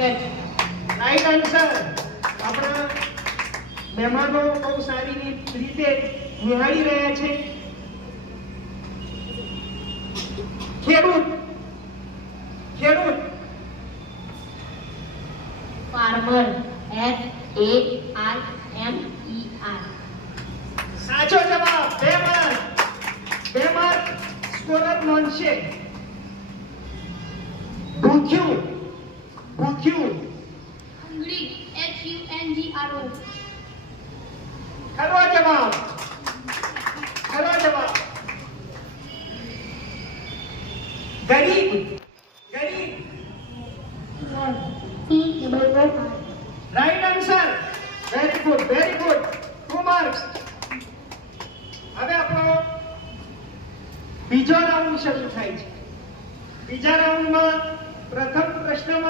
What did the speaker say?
Right answer. આપણા મહેમાનો બહુ સારી રીતે નિહાળી રહ્યા છે. ખેડૂત ખેડૂત farmer, FARMER. સાચો જવાબ. 2 માર્ક. 2 માર્ક સ્કોરર નોંધશે. ભૂખ્યું ભૂખ્યું Hungry, HUNGRO. ખરો જવાબ. ખરો જવાબ. ગરીબ ગરીબ right answer. Very good very good. 2 marks. હવે આપણો બીજો રાઉન્ડ શરૂ થાય છે. બીજા રાઉન્ડમાં પ્રથમ પ્રશ્નમાં